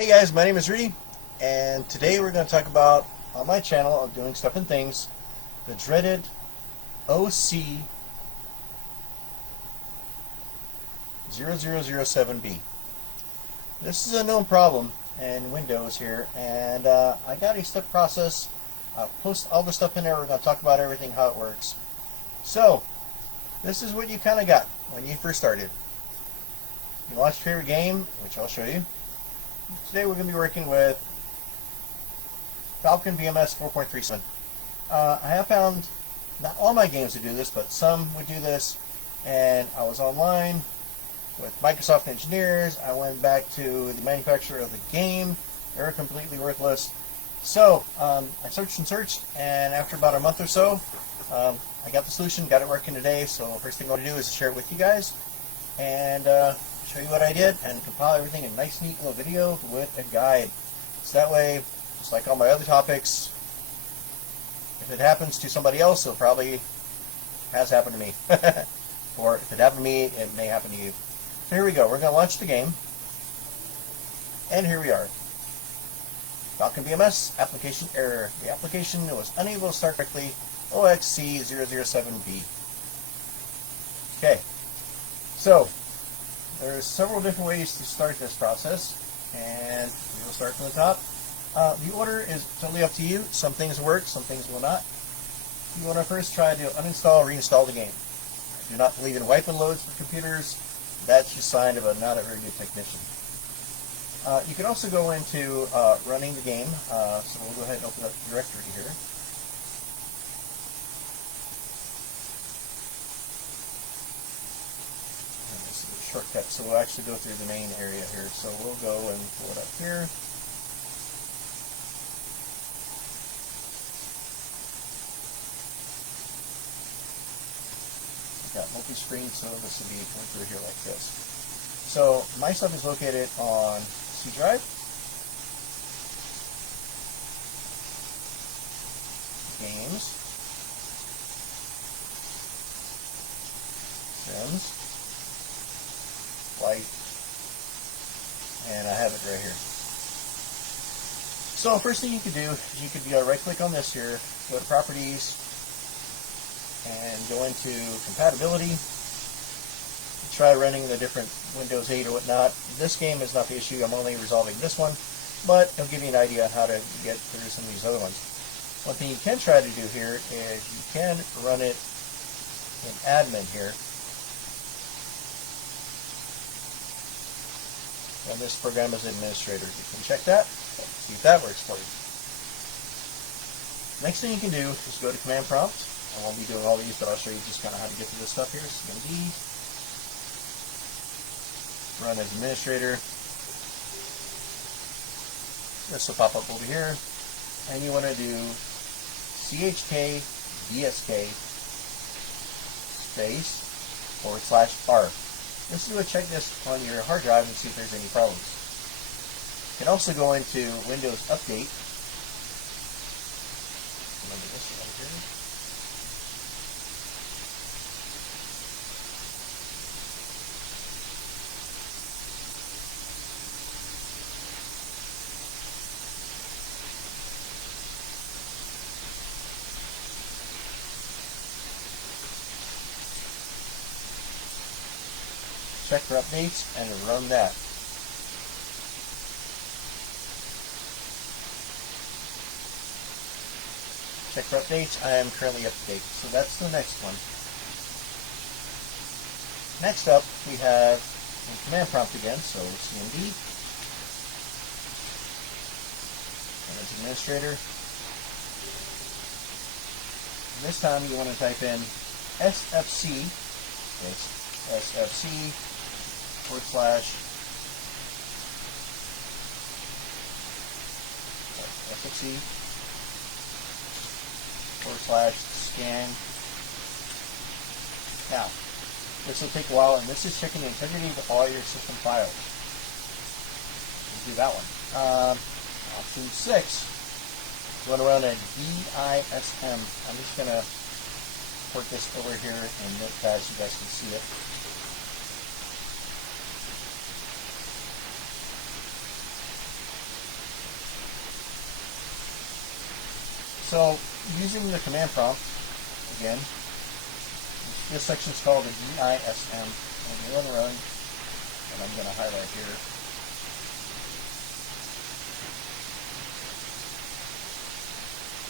Hey guys, my name is Rudy, and today we're going to talk about, on my channel of Doing Stuff and Things, the dreaded OC007B. This is a known problem in Windows here, and I got a step process. I'll post all the stuff in there. We're going to talk about everything, how it works. So, this is what you kind of got when you first started. You launch your favorite game, which I'll show you. Today we're going to be working with Falcon BMS 4.37. I have found not all my games would do this, but some would do this, and I was online with Microsoft engineers. I went back to the manufacturer of the game. They were completely worthless. So I searched, and after about a month or so, I got the solution, got it working today. So first thing I want to do is share it with you guys, and show you what I did, and compile everything in a nice, neat little video with a guide. So that way, just like all my other topics, if it happens to somebody else, it probably has happened to me. Or if it happened to me, it may happen to you. So here we go. We're going to launch the game. And here we are. Falcon BMS, application error. The application was unable to start correctly. OC007B. Okay. So, there's several different ways to start this process, and we'll start from the top. The order is totally up to you. Some things work, some things will not. You want to first try to uninstall or reinstall the game. I do not believe in wipe and loads for computers. That's just a sign of not a very good technician. You can also go into running the game, so we'll go ahead and open up the directory here. Shortcut, so we'll actually go through the main area here. So we'll go and pull it up here. We've got multi-screen, so this will be going through here like this. So my stuff is located on C drive. Games. Sims. Light, and I have it right here. So first thing you could do is you could right click on this here, go to properties, and go into compatibility. Try running the different Windows 8 or whatnot. This game is not the issue, I'm only resolving this one, but it'll give you an idea on how to get through some of these other ones. One thing you can try to do here is you can run it in admin here. And this program is administrator. You can check that, see if that works for you. Next thing you can do is go to command prompt. I won't be doing all these, but I'll show you just kind of how to get to this stuff here. It's going to be run as administrator. This will pop up over here, and you want to do chk dsk space /r. This is a check this on your hard drive and see if there's any problems. You can also go into Windows Update. Remember this right here. Check for updates and run that. Check for updates. I am currently up to date. So that's the next one. Next up, we have command prompt again. So CMD. And it's administrator. And this time you want to type in SFC. Yes, SFC / SFC / scan. Now, this will take a while, and this is checking the integrity of all your system files. Let's do that one. Option 6. You want to run a DISM. I'm just going to port this over here in Notepad so you guys can see it. So using the command prompt, again, this section is called the DISM. I'm going to run, and I'm going to highlight here.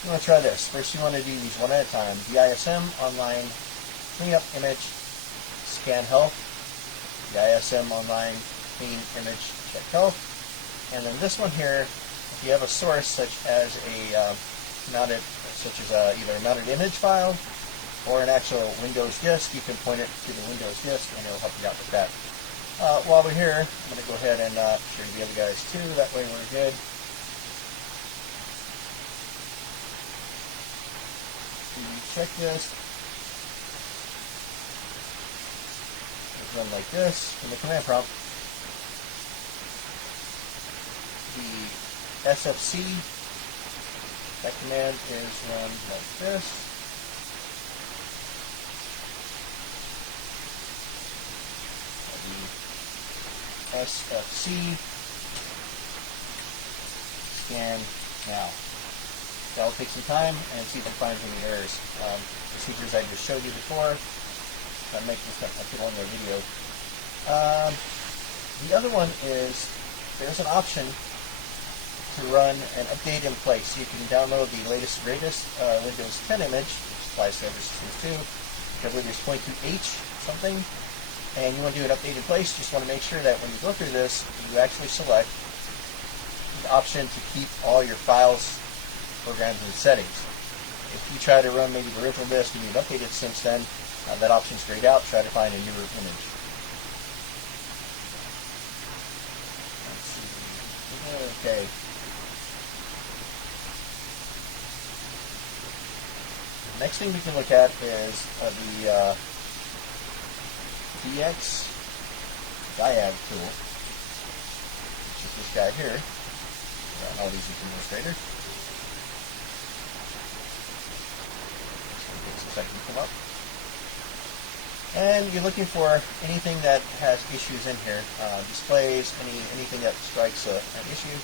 You want to try this. First you want to do these one at a time. DISM, online, clean up image, scan health. DISM, online, clean image, check health. And then this one here, if you have a source such as a either a mounted image file or an actual Windows disk, you can point it to the Windows disk and it'll help you out with that. While we're here, I'm going to go ahead and share the other guys too. That way we're good. Check this. It's run like this from the command prompt. The SFC, that command is run like this. The SFC, scan now. That'll take some time and see if it finds any errors. Procedures I just showed you before. I'm making stuff a little longer video. The other one is there's an option to run an update in place. You can download the latest and greatest Windows 10 image, which applies to every systems too. I believe there's 0.2H something, and you want to do an update in place. Just want to make sure that when you go through this, you actually select the option to keep all your files, programs, and settings. If you try to run maybe the original disk and you've updated since then, that option's grayed out. Try to find a newer image. Let's see. Okay. The next thing we can look at is the DX Dyad tool, which is this guy here. All these Administrator. Second to come up. And you're looking for anything that has issues in here, displays, anything that strikes an issue.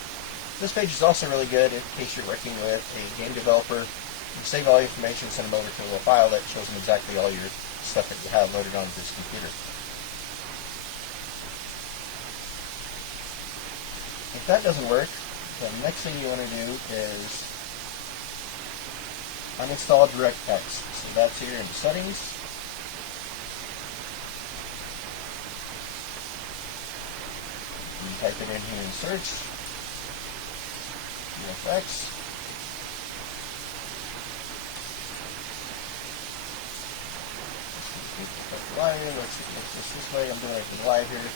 This page is also really good in case you're working with a game developer. You save all your information, send them over to a little file that shows them exactly all your stuff that you have loaded onto this computer. If that doesn't work, the next thing you want to do is uninstall DirectX. So that's here in the settings. You can type it in here in search. DirectX. Live. Let's make this way. I'm doing it live here.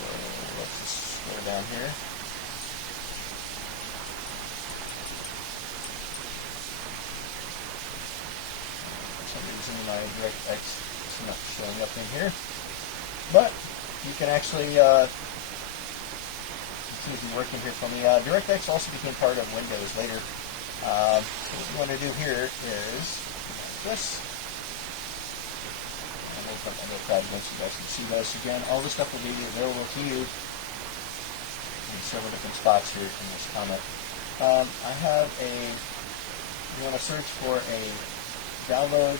So let's just go down here. My DirectX is not showing up in here, but you can actually see if you work in here from the DirectX also became part of Windows later. What we want to do here is this. I'm going to put my notepad again so you guys can see this again. All this stuff will be available to you in several different spots here in this comment. I have you want to search for a download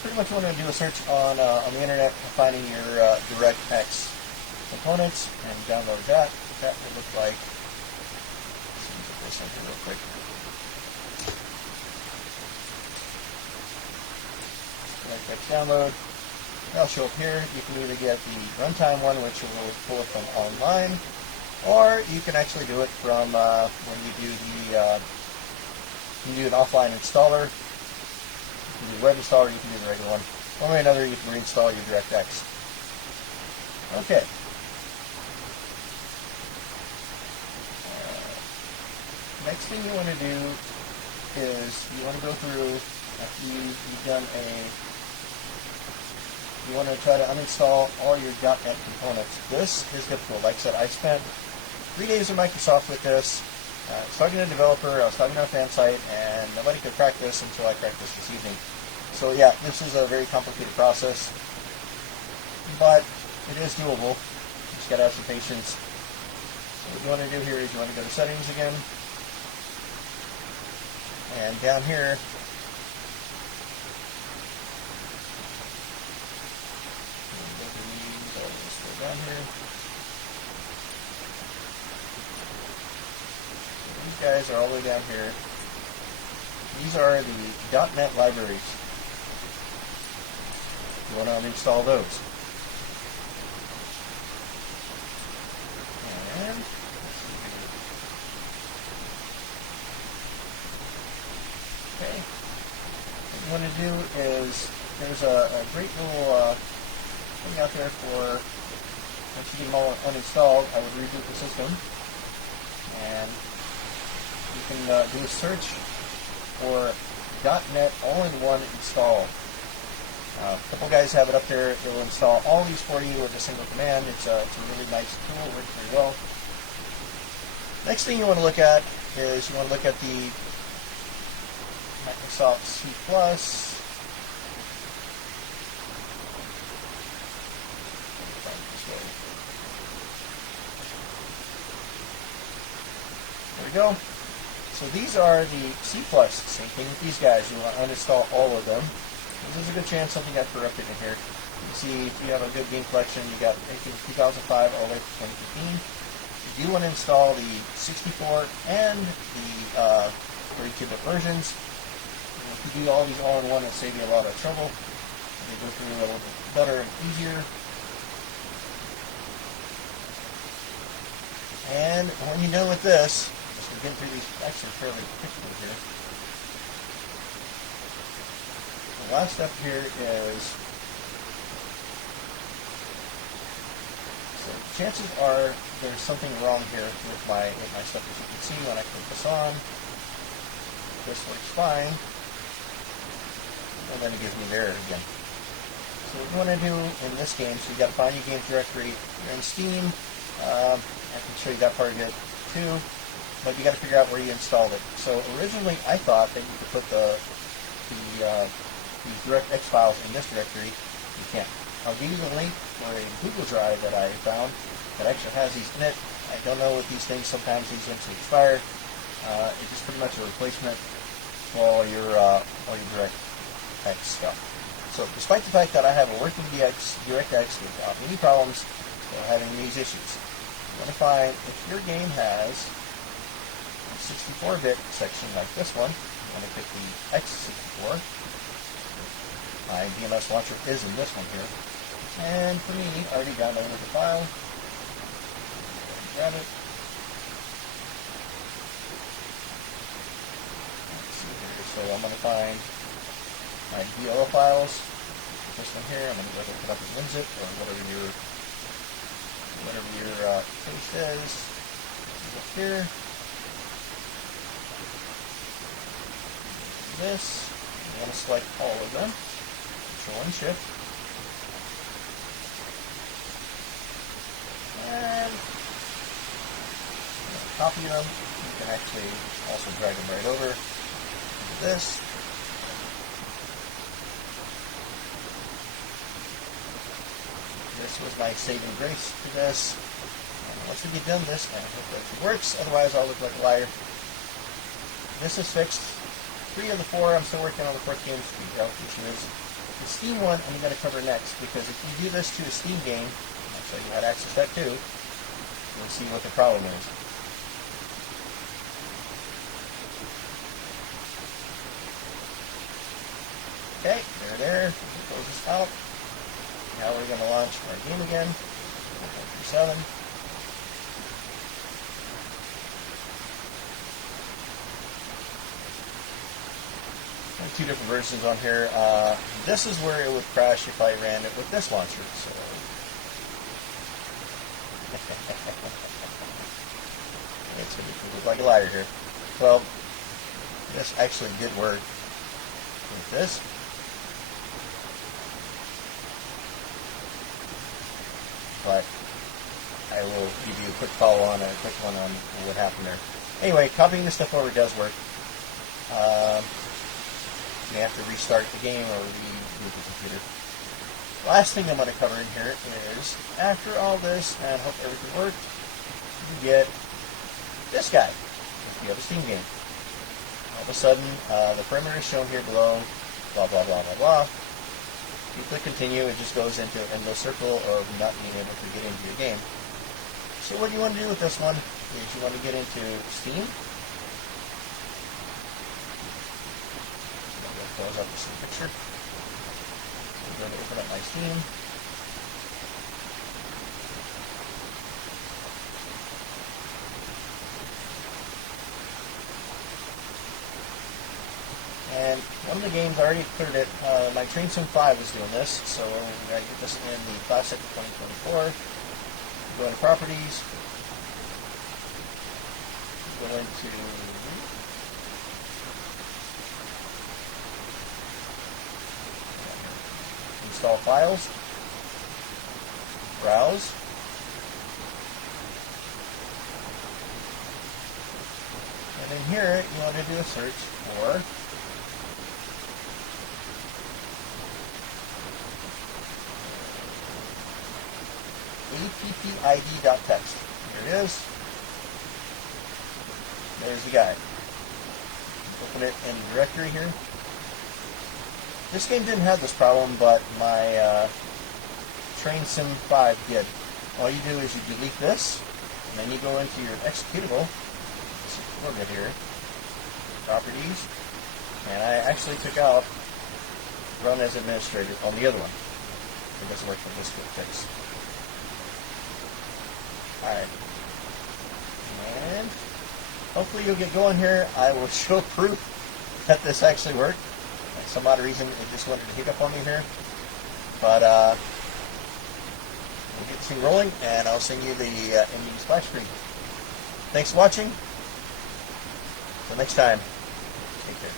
pretty much want to do a search on the internet, finding your DirectX components, and download that. That will look like. Let's see, put this in here real quick. DirectX download. That'll show up here. You can either get the runtime one, which will pull it from online, or you can actually do it from when you do the. You can do an offline installer. You can do a web installer, you can do the regular one. One way or another, you can reinstall your DirectX. Okay. Next thing you want to do is you want to go through, after you've done a you want to try to uninstall all your .NET components. This is difficult. Like I said, I spent 3 days with Microsoft with this. I was talking to a developer, I was talking to a fan site, and nobody could crack this until I cracked this evening. So yeah, this is a very complicated process, but it is doable. You just gotta have some patience. So what you want to do here is you want to go to settings again, and down here, down here, these guys are all the way down here. These are the .NET libraries. You want to uninstall those. And okay, what you want to do is there's a great little thing out there for once you get them all uninstalled. I would reboot the system, and you can do a search for .NET all-in-one install. A couple guys have it up there. It will install all these for you with a single command. It's a really nice tool. It works very well. Next thing you want to look at is you want to look at the Microsoft C++. There we go. So these are the C++. Same thing with these guys. You want to uninstall all of them. There's a good chance something got corrupted in here. You can see if you have a good game collection, you got anything from 2005 all the way to 2015. You do want to install the 64 and the 32-bit versions. And if you do all these all-in-one, it'll save you a lot of trouble. They go through a little bit better and easier. And when you're done with this, we're getting through these actually fairly quickly here. The last step here is, so chances are there's something wrong here with my stuff. As you can see, when I click this on, this works fine, and then it gives me the error again. So what you want to do in this game, so you got to find your game directory. You're in Steam. I can show you that part of it too, but you got to figure out where you installed it. So originally, I thought that you could put these DirectX files in this directory. You can't. I'll give you the link for a Google Drive that I found that actually has these in it. I don't know with these things. Sometimes these links expire. It's just pretty much a replacement for all your DirectX stuff. So despite the fact that I have a working DirectX without any problems, still having these issues. You want to find if your game has a 64-bit section like this one. You want to pick the X64. My BMS launcher is in this one here. And for me, I already downloaded the file. Grab it. Let's see here. So I'm going to find my DLL files. This one here. I'm going to go ahead and put up as WinZip or whatever your case is. Up here. This. You want to select all of them. Control and Shift. And copy them. You can actually also drag them right over to this. This was my saving grace to this. And once we get done this, I hope that it works. Otherwise, I'll look like a liar. This is fixed. 3 of the 4. I'm still working on the 4th game to figure out which is. The Steam one I'm going to cover next, because if you do this to a Steam game, I'll show you how to access that too, you'll see what the problem is. Okay, there. Close this out. Now we're going to launch our game again. 1.7. Two different versions on here. This is where it would crash if I ran it with this launcher. So it's going to look like a liar here. Well, this actually did work with this. but I will give you a quick follow on, a quick one on what happened there. Anyway, copying this stuff over does work. You may have to restart the game or reboot the computer. Last thing I'm going to cover in here is, after all this, and hope everything worked, you get this guy, if you have a Steam game. All of a sudden, the perimeter is shown here below, blah, blah, blah, blah, blah. If you click continue, it just goes into an endless circle of not being able to get into your game. So what you want to do with this one is you want to get into Steam. Close up this picture. I'm going to open up my Steam. And one of the games, I already cleared it. My Train Sim 5 is doing this, so I get this in the Classic 2024. Go into Properties. Go into Install Files. Browse. And in here, you want to do a search for appid.txt. Here it is. There's the guy. Open it in the directory here. This game didn't have this problem, but my Train Sim 5 did. All you do is you delete this, and then you go into your executable. Let's see, a little bit here. Properties. And I actually took out Run as Administrator on the other one. It doesn't work for this quick fix. Alright. And hopefully you'll get going here. I will show proof that this actually worked. For some odd reason, it just wanted to hiccup on me here. But we'll get this thing rolling, and I'll send you the ending splash screen. Thanks for watching. Until next time, take care.